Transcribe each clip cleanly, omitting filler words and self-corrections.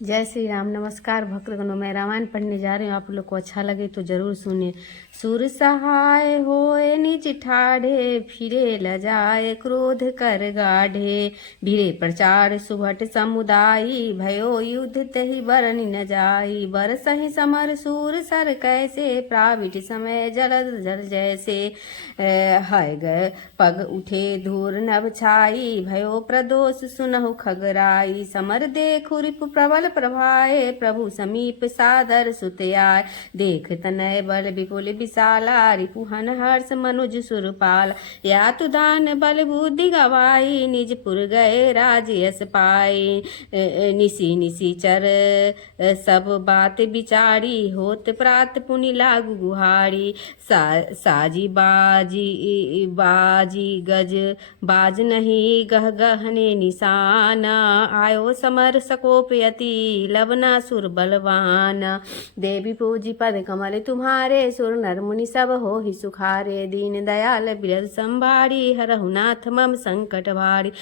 जय श्री राम। नमस्कार भक्तगणों, मैं रामायण पढ़ने जा रही हूँ। आप लोग को अच्छा लगे तो जरूर सुनिए। सुर सहाय होए निज ठाढ़े, फिरे लजाए क्रोध कर गाढ़े। भीरे प्रचार सुभट समुदायी, भयो युद्ध तहि बरनि न जाई। बरसहि समर सूर सर कैसे, प्राविट समय जलद जल जैसे। है गए पग उठे धूर नभ छाई, भयो प्रदोष सुनहु खगराई। समर देखु रिपु प्रबल प्रभाए, प्रभु समीप सादर सुत आए। देख तनय बल विपुल विशाला, रिपुहन हर्ष मनुज सुरपाल। या तु दान बल बुद्धि गवाई, निज पुर गए राज यश पाई। निसी निसी चर सब बात विचारी, होत प्रात पुनि लागु गुहारी। साजी बाजी गज बाज नहीं, गह गहने निशान। आयो समर सकोप यति, लवना सुर बलवान। देवी पूजी पद कमल तुम्हारे, सुर नर मुनि सब हो ही सुखारे। दीन दयाल बिरद संभारी, हरहु नाथ मम संकट भारी।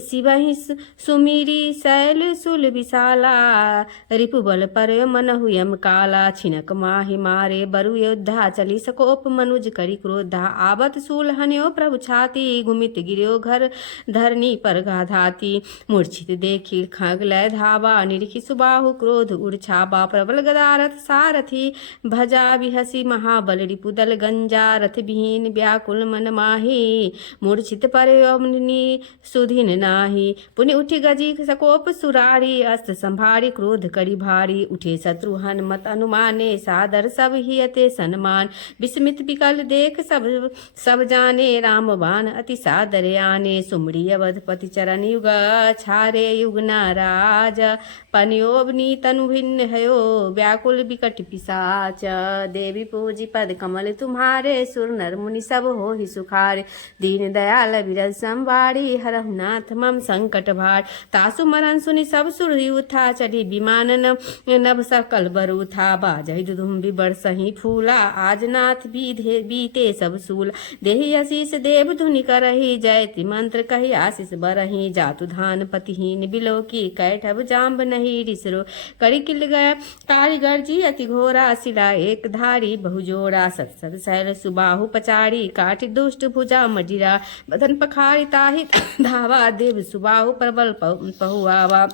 शिवहि सुमिरी शैल सुल विशाला, रिपु बल पर मनहु यम काला। छिनक माहि मारे बरु योद्धा, चली सकोप मनुज करी क्रोधा। आवत सूल हन्यो प्रभु छाती, घुमित गिर्यो घर धरनी पर गाधाती। मूर्छित देखी खग लय धावा, निरखि सुबाहु क्रोध उड़छावा। प्रबल गदारथ सारथी, भजा बिहसी महाबल रिपुदल गंजा। रथ विहीन व्याकुल मन माही, मूर्छित पर्योमनि सुधिन नाही। पुनि उठि गजी सकोप सुरारी, अस्त्र संभारी क्रोध करी भारी। उठे शत्रु हनुमत अनुमाने, सादर सब हियते सन्मान। विस्मित विकल देख सब जाने, राम बाण अति सादर आने। सुमरी अवधपति चरण युग, छारे युग नाराज। पनियोबनी तनु भिन्न हयो, व्याकुल विकट पिशाच। देवी पूजी पद कमल तुम्हारे, सुर नर मुनि सब हो ही सुखारे। दीन दयाल बिरद संवारी, हरहु नाथ मम संकट भार। तासु मरन सुनि सब सुर उठा, चढ़ी विमान नभ सकल बरु था। बाजहि दुदुम्बि बरसहि फूला, आज नाथ बीते सब सूल। देहि आशीष देव धुनि करहि, जयति मंत्र कहि आशीष बरहि। जातु धान पतिहीन बिलोकी, कैठब जाम्ब नहीं रिसरो। करी किल गया कारीगर जी अति घोरा, शिला एक धारी बहुजोड़ा। सत शैल सुबाहु पचारी, काटि दुष्ट भुजा मजिरा। बदन पखारी ताहि धावा, देव सुबाहु प्रबल पहुआवा।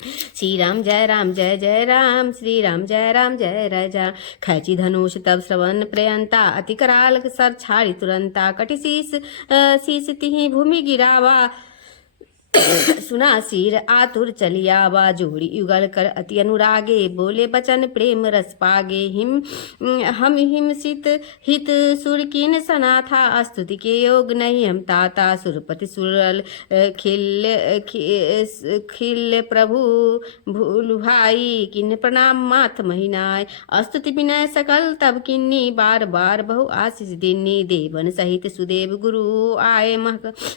श्री राम जय राम जय जय राम, श्री राम जय राम जय राजा। खैची धनुष तब श्रवण प्रयंता, अति कराल सर छाड़ी तुरंता। कटि शीस तिहि भूमि गिरावा, सुना सिर आतुर चलियावा। जोड़ी युगल कर अति अनुरागे, बोले बचन प्रेम रस पागे। हम हिमसित हित सुर कीन सनाथा, स्तुति के योग नहीं हम ताता। सुरपति सुरल खिल प्रभु भूल भाई, किन प्रणाम माथ महीनाय। स्तुति विनय सकल तब किन्नी, बार बार बहु आशीष दिन्नी। देवन सहित सुदेव गुरु आए,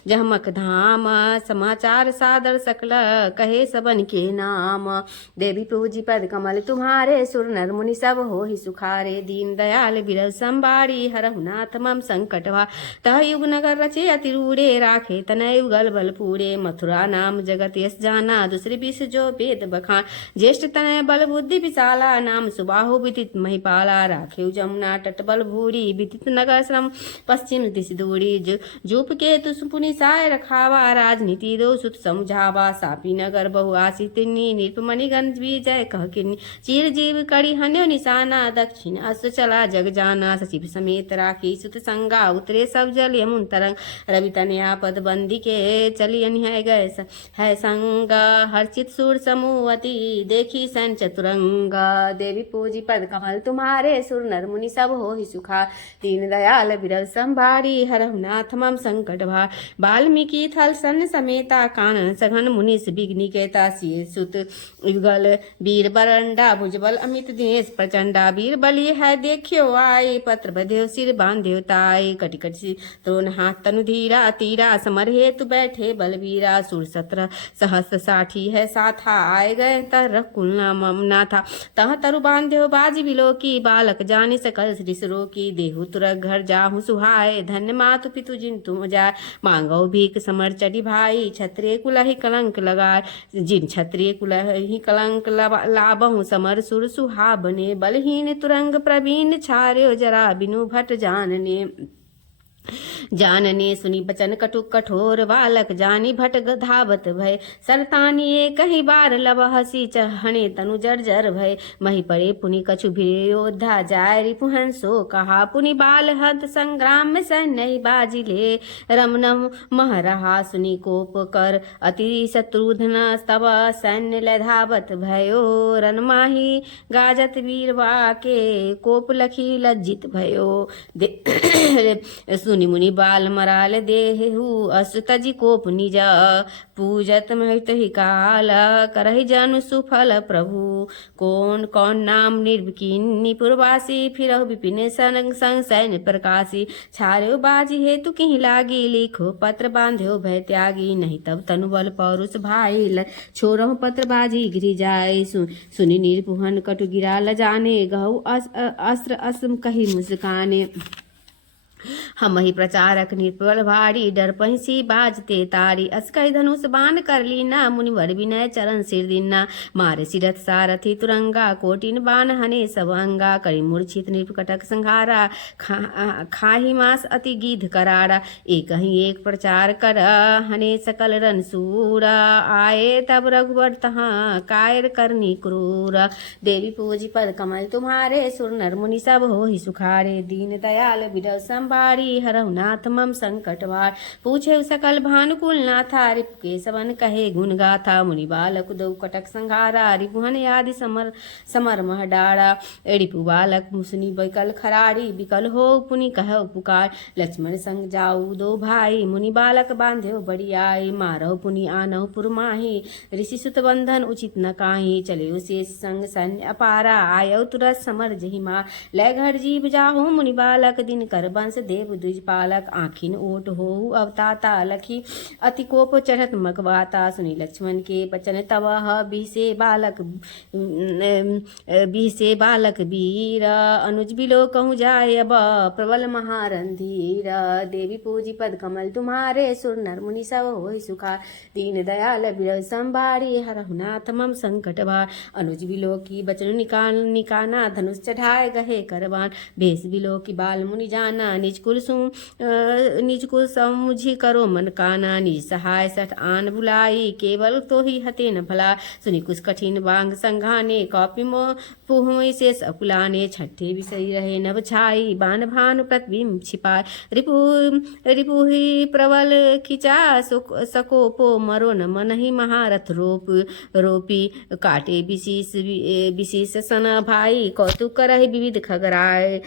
जहमक धाम। समाचार सादर सकल कहे सबन के नाम। देवी पूजी पद कमल तुम्हारे, सुर नर मुनि सब हो ही सुखारे। दीन दयाल बिरद संबारी, हरहु नाथ मम संकट भार। तह युग नगर रचे अति रूढ़े, राखे तनय युगल बल पूरे। मथुरा नाम जगत यश जाना, दूसरे बीस जो वेद बखान। ज्येष्ठ तनय बल बुद्धि विशाला, नाम सुबाहु विदित महिपाला। राखे जमुना तट बल भूरी, विदित नगर श्रम पश्चिम दिश दूरी। जूप के तुसपुनि साय रखावा, राजनीति दो सुत समझावा। सापी नगर बहु आशीष तिन्नी, नीलमणिगंज विजय कह किन्नी। चीर जीव करी हन्यो निशाना, दक्षिण अश्व चला जग जाना। सचिव समेत राखी सुत संगा, उतरे सब जल यमुन तरंग। रवि तनया पद बंदी के, चली है गए है संगा। हर्षित सूर समूह अति, देखी सन चतुरंगा। देवी पूजी पद कमल तुम्हारे, सुर नर मुनि सब हो ही सुखार। दीन दयाल बिरद संभारी, हरहु नाथ मम संकट भार। वाल्मीकि थल सन समेता, कानन सघन मुनीस विघ्निकेता। सिय सुत युगल वीर बरंडा, भुजबल अमित दिनेश प्रचंडा। वीर बलि है देखियो आए, पत्र बध्यो सिर बांध्यो ताई। कटि कटि त्रोण हाथ तनु धीरा, तीरा समर हेतु बैठे बलवीरा। सुर 17 सहस्त्र 60 है साथा, आए गए तर कुल मम नाथा। तह तरु बांध्यो बाजी बिलोकी, बालक जानि सकल सृसरो की। देहु तुरग घर जाहु सुहाय, धन्य मातु पितु जिन तुम जाय। मांगो भीख समर चढ़ी भाई, क्षत्रिय कुल ही कलंक लगाए। जिन क्षत्रिय कुल ही कलंक लाबहु समर सुर सुहाबने। बलहीन तुरंग प्रवीण छार्यो जरा बिनु भट जानने। जानने सुनी बचन कटुक कठोर बालक जानी भट धावत भय। सरतानी एक ही बार लब हसी चहने तनु जर्जर भय। मही पड़े पुनि कछु भिड़े योद्धा जाय रिपुहन सो कहा। पुनि बाल हत संग्राम में सैन्य बाजी ले। रमनम मह रहा सुनी कोप कर अति शत्रुघ्न तब सैन्य ल धावत भयो। रनमाही गाजत वीरवा के कोप लखी लज्जित भयो। सुनि मुनि बाल मराल देहु अस तजी कोप निज। पूजत महित ही काल करहि जनु सुफल प्रभु। कौन कौन नाम निर्विकीनी पुरवासी फिरहु विपिन संग संग सैन्य प्रकाशी। छार्यो बाजी हेतु किहि लागी लिखो पत्र बांध्यो भय त्यागी। नहीं तब तनु बल पौरुष भाई छोरहु पत्र बाजी गिरि जाय। सुनि निरपुहन कटु गिरा लजाने गहु अस्त्र असम कही मुस्काने। हम ही प्रचारक निर्बल भारी डर पंसी बाजते तारी। अस्कई धनुष बाण कर लीना मुनिवर विनय चरण सिर दीना। मारे सिरथ सारथी तुरंगा कोटिन बाण हने सब अंगा। करी मूर्छित नृपकटक संहारा खाही मास अति गीध करारा। एक ही एक प्रचार कर हने सकल रन सूरा। आए तब रघुवर तहाँ कायर करनी क्रूर। देवी पूजी पद कमल तुम्हारे सुर नर मुनि सब हो ही सुखारे। दीन दयाल विरह बाड़ी हरहु नाथ मम संकट वार। पूछे सकल भानुकुल नाथा रिप के सवन कहे गुण गाथा। मुनि बालक दो कटक संघारा रिपुहन आदि समर मह डाड़ा। रिपु बालक मुसनी बैकल खराड़ी बिकल हो पुनि कह पुकार। लक्ष्मण संग जाऊ दो भाई मुनि बालक बांध्यो बड़ियाई। मारहु पुनि आनहु पुरमाही ऋषि सुत बंधन उचित न काही। चले उसे संग सैन्य अपारा आयो तुरत समर जहि मार। लय घर जीव जाहु मुनि बालक दिन कर बंस देव द्विज पालक। आखिन ओट हो अवताता लखी अति कोप चढ़त मगवाता। सुनी लक्ष्मण के बचन तवह बिसे बालक वीर। अनुज बिलो कहूँ जाय अब प्रबल महारंधीर। देवी पूजी पद कमल तुम्हारे सुर नर मुनि सब होई सुखार। दीन दयाल विरह संभारी हरहु नाथ मम संकट भार। अनुज बिलो की बचन निकाना धनुष चढ़ाए गहे करबान। भेष बिलो की बाल मुनि जाना निज कुल समुझी करो मन काना। निज सहाय सठ आन बुलाई केवल तो ही हते न भला। सुनि कुछ कठिन बांग संघाने कौपी पुहुई से सकुलाने। छठे विषय रहे नभ छाई बान भानु प्रतिबिंब छिपाए। रिपु ही प्रबल खिंचा सकोपो मरो न मन ही महारथ रोपी। काटे विशेष सन भाई कौतुक करहि विविध खगराय।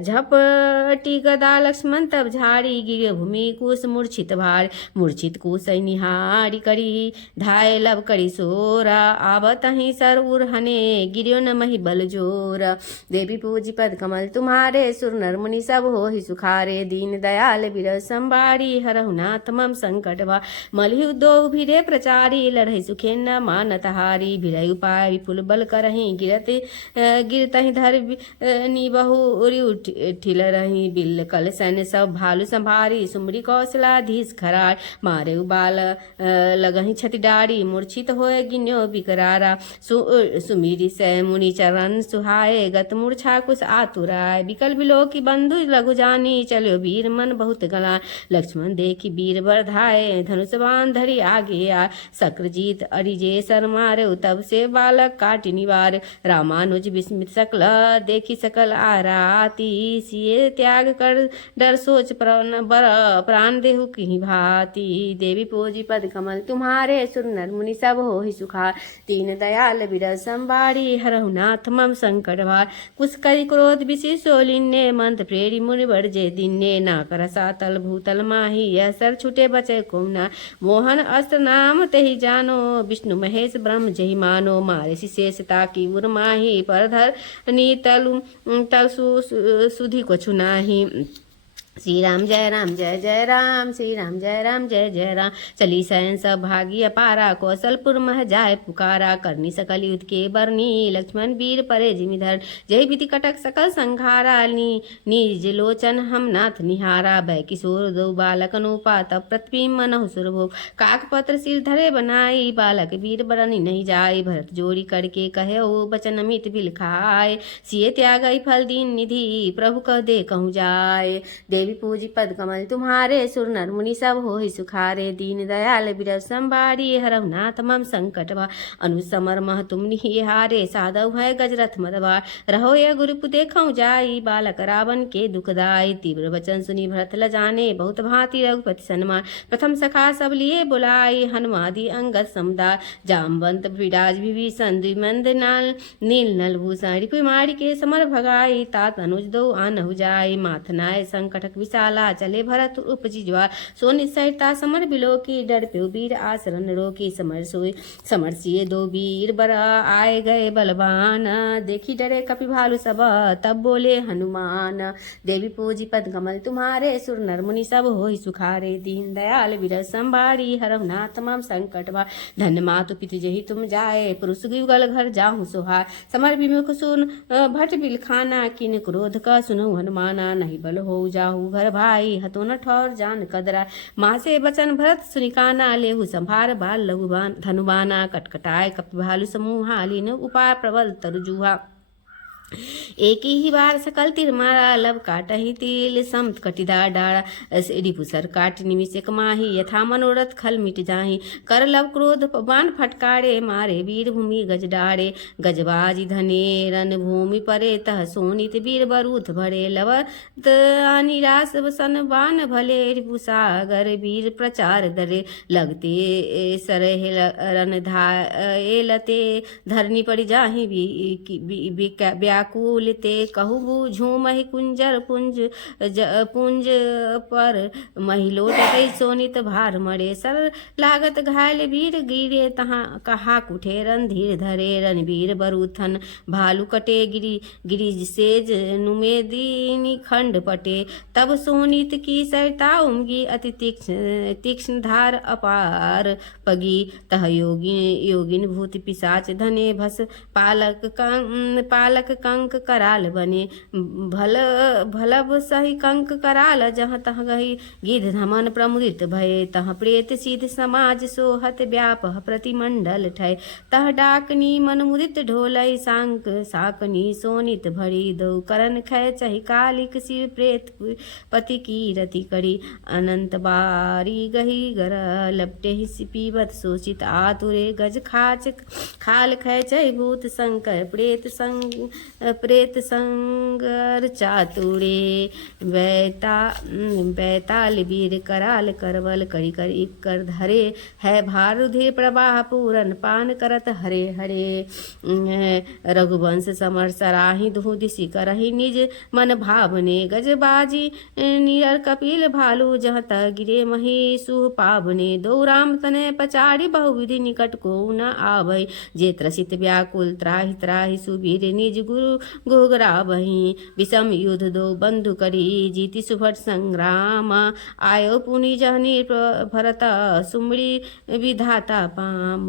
झपटी गदा लक्ष्मण तब झाड़ी गिरे भूमि कुश मूर्छित भार। मूर्छित कुश निहारी करी धाय लब करी सोरा। आवत ही सर उरहने गिरियो न मही बल जोर। देवी पूजी पद कमल तुम्हारे सुर नर मुनि सब हो ही सुखारे। दीन दयाल विरह संभारी हरहु नाथ मम संकट भार। मलहि दो भिरे प्रचारी लड़हि सुखे न मानत हारी। भिरय उपाय विपुल बल करहि गिरतहि धर निबहु ठिल रही। बिल कल सैन्य सब भालू संभारी सुमरी कौशलाधीश खरार। मारे उबाल लगही छति डारी मूर्छित होए गिन्यो बिकरारा। सुमिरी से मुनि चरण सुहाए गत मूर्छा कुछ आतुराय। बिकल बिलो की बंधु लघु जानी चलो वीर मन बहुत गला। लक्ष्मण देखी वीर बरधाए धनुष बाण धरी आगे आ। शक्रजीत अरिजे सर मारे तब से बालक काटि निवार। रामानुज विस्मित सकल देखी सकल आराती। सिए त्याग कर डर सोच प्राण देहु की भांति। देवी पूजी पद कमल तुम्हारे सुर नर मुनि सब हो ही सुखार। दीन दयाल विरह संभारी हरहु नाथ मम संकट भार। कुछ करि क्रोध विशेषो लिन्ने मंत्र प्रेरी मुनि बरजे दिन्ने। ना कर सातल भूतल माही यह सर छुटे बचे कुमना। मोहन अस्त्र नाम तेहि जानो विष्णु महेश ब्रह्म जहि मानो। मारे शेषता की उर माही पर धर नी तल सुधि कछु नाही। श्री राम जय जय राम, श्री राम जय जय राम। चली सैन सब भागी अपारा, कौशलपुर मह जाय पुकारा। करनी सकल युद्ध के बरनी, लक्ष्मण वीर परे जिमिधर। जय विधि कटक सकल संघारा, निज लोचन हम नाथ निहारा। भय किशोर दो बालक अनुपा, तब पृथ्वी मनहु सुरभो। काक पत्र सिर धरे बनाई, बालक वीर बरनी नहीं जाय। भरत जोड़ी करके कहे ओ बचन अमित बिल खाए। सिय त्यागई फल दीन निधि, प्रभु कह दे कहूँ जाय। देवी पूजी पद कमल तुम्हारे, सुर नर मुनि सब होहि सुखारे। दीन दयाल बिरव संबारी, हरहु नाथ मम संकट भा। अनुसमर मह तुम निहारे, साधव है गजरथ मदवार। रहो ये गुरुपु देखऊँ जाई, बालक रावण के दुखदाई। तीव्र वचन सुनी भरत लजाने, बहुत भांति रघुपति सन्मान। प्रथम सखा सब लिए बुलाई, हनुमादि अंगद समुदाय। जामवंत विराज विभीषण द्विमंद नाल, नील नल भूषण। रिपु मारी के समर भगाई, तात अनुज दो आनहु जाई। माथनाय संकटक विशाला, चले भरत उपजि ज्वार। सोनि सहिता समर बिलो की, डर पे वीर आसरन रोकी। समर सोई समर सिए दो वीर, बर आए गए बलवान। देखी डरे कपि भालु सब, तब बोले हनुमान। देवी पूजी पद कमल तुम्हारे, सुर नर मुनि सब होहि सुखारे। दीन दयाल बिरह संभारी, हरहु नाथ मम संकट भार। धन्य मातु पितु जेहि तुम जाए, पुरुष युगल घर जाहु सोहार। समर विमुख सुन भट बिल खाना, किन क्रोध का सुनहु हनुमाना। नहीं बल हो जाहु घर भाई, हतो न ठौर जान कदरा। माँ से बचन भरत सुनिकाना, लेहु संभार बाल लघुबान। धनुबाना कटकटाय कपि भालु समूहा, लीन उपाय प्रबल तरजुहा। एक ही बार सकल तिर मारा, लब काटहि तिल सम कटिदा डारा। रिपुसर काट निमिष एक माही, यथा मनोरथ खल मिट जाही। कर लब क्रोध बाण फटकारे, मारे वीर भूमि गज डारे। गजबाजी धने रन भूमि परे, तह सोनित वीर बरूथ भरे। लवत निराश सन बाण भले, रिपुसागर वीर प्रचार दरे। लगते सरह रन धायलते, धरनी पड़ जाही व्याकुल ते। कहु बूझू महि कुंजर पुंज पुंज पर, महिलोट सोनित भार मरे। सर लागत घायल वीर गिरे, तहाँ कहा कुठे रणधीर धरे। रणवीर बरूथन भालू कटे, गिरिज सेज नुमेदिनी खंड पटे। तब सोनित की सरिता उमगी, अति तीक्ष्ण धार अपार पगी। तह योगिन भूत पिशाच धने, भस पालक कंक कराल बने। भलब सही कंक कराल, जहाँ तह गही गिद्ध धमन प्रमुदित भये। तह प्रेत सिद्ध समाज सोहत, व्याप प्रतिमंडल ठय। तह डाकनी मन मुदित ढोलई, सांक साकनी सोनित भरी। दो करण खय चहि कालिक, शिव प्रेत पति की रति करी। अनंत बारी गही गर, लपटे ही पीबत शोषित आतुरे। गज खाल खय चहि भूत शंकर, प्रेत संगर चातुरे। बैताल वीर कराल करबल, करी करी कर धरे। है भारुधि प्रवाह पूरन, पान करत हरे हरे। रघुवंश समर सराही, धू दिशि करही निज मन भावने। गजबाजी नियर कपिल भालू, जहाँ तह गिरे मही सुह पावने। दो राम तनय पचारी, बहुविधि निकट को न आवै। जे त्रसित व्याकुल त्राहि त्राहि, सुबीर निज गुरु गोगरा बही। विषम युद्ध दो बंधु करी, जीति सुभट संग्राम। आयो पुनि जहनी भरत, सुमड़ी विधाता पाम।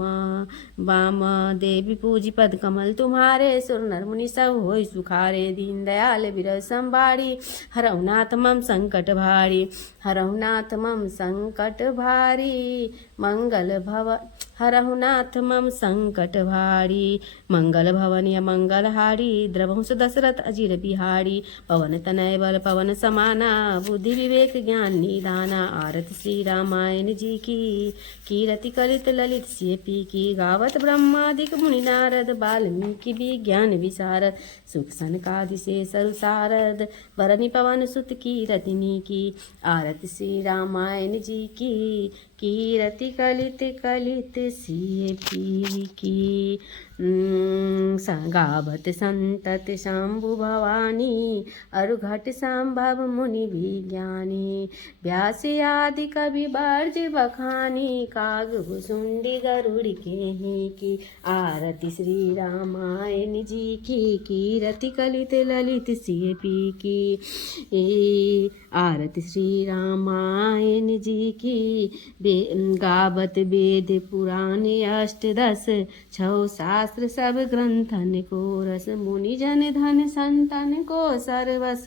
बाम देवी पूजी पद कमल तुम्हारे, सुर नर मुनि सब होई सुखारे। दीन दयाल बिरह संबारी, हरहु नाथ मम संकट भारी। हरहु नाथ मम संकट भारी, मंगल भवन। हरहु नाथ मम संकट भारी, मंगल भवन या मंगल हारी। द्रवंश दशरथ अजिर बिहारी, पवन तनय बल पवन समाना। बुद्धि विवेक ज्ञान निधाना, आरत श्री रामायण जी की। कीरति कलित ललित सियपी की, गावत ब्रह्मादिक मुनि नारद। वाल्मीकि विज्ञान विशारद, सुख सनकादि से सरुसारद। बरनि पवन सुत की रतिनी की, आरत श्री रामायण जी की। कीरति कलित कलित सिय फीकी। गावत संतत शंभु भवानी, अरु घट संभव मुनि विज्ञानी। व्यास आदि कवि बर्ज बखानी, काग भुसुंडी गरुड़ केहि की। आरती श्री रामायण जी की, कीरति कलित ललित सिय पीकी। आरती श्री रामायण जी की, गावत वेद पुराण अष्टदश। छौ शास्त्र सब ग्रंथन को रस, मुनि जन धन संतन को सर्वस।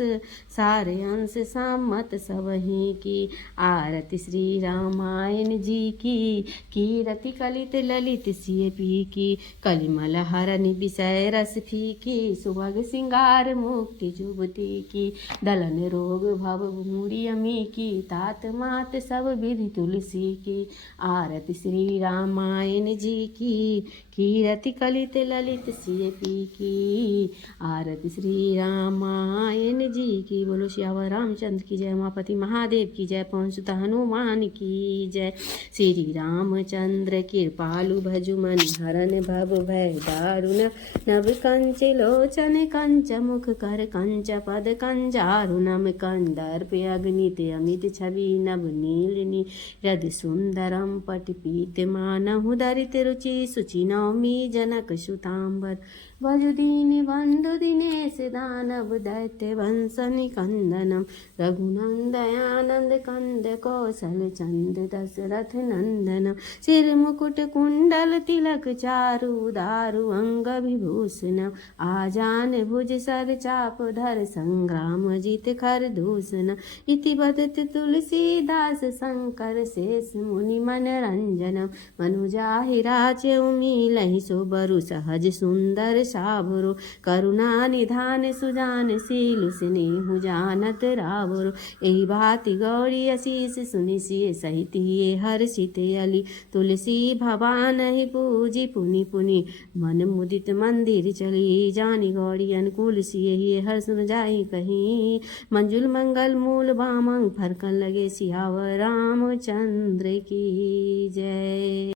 सारे अंश सम्मत सबहि की। आरती श्री रामायण जी की, कीरति कलित ललित सिय पीकी। कलिमल हरन विषय रस फीकी, सुभग सिंगार मुक्ति जुबती की। दलन रोग भव मूढ़ि अमी की, तात मात सब विधि तुलसी की। आरती श्री रामायण जी की, कीरति कलित ललित सिय पीकी। आरती श्री रामायण जी की। बोलो श्यावर रामचंद्र की जय, उमापति महादेव की जय, पवन सुत हनुमान की जय। श्री रामचंद्र कृपालु भजु मन, हरन भव भय दारुण। नभ कंच लोचन कंच मुख कर, कंच पद कंजारुणम। कंदर्प अगणित अमित छवि, नभ नील नीरद सुंदरम। पट पीत मानहु धरित रुचि, सुचि नौमी जनक सुतांबर। भजु दीन बंधु दिनेश दानव, दैत्य वंश निकंदनम। रघुनंदयानंद कंद कौशल चंद, दशरथ नंदनम। सिर मुकुट कुंडल तिलक चारु, दारु अंग विभूषणम। आजान भुज सर चाप धर, संग्राम जीत खर दूषण। इति बदत तुलसीदास शंकर, शेष मुनि मनरंजनम। मनुजाहि राज्य उमीलहि, सो बरु सहज सुंदर साबरो। करुणा निधान सुजान शील, स्नेहु जानत रावरो। एहि भांति गौरी असीस सुनि सिय सहित, ये हर्षित अली। तुलसी भवानहि पूजी पुनि पुनि, मन मुदित मंदिर चली। जानि गौरी अनुकूल सिय, ये हर्ष न जाहि कहीं। मंजुल मंगल मूल बामंग, फरकन लगे सियावर रामचंद्र की जय।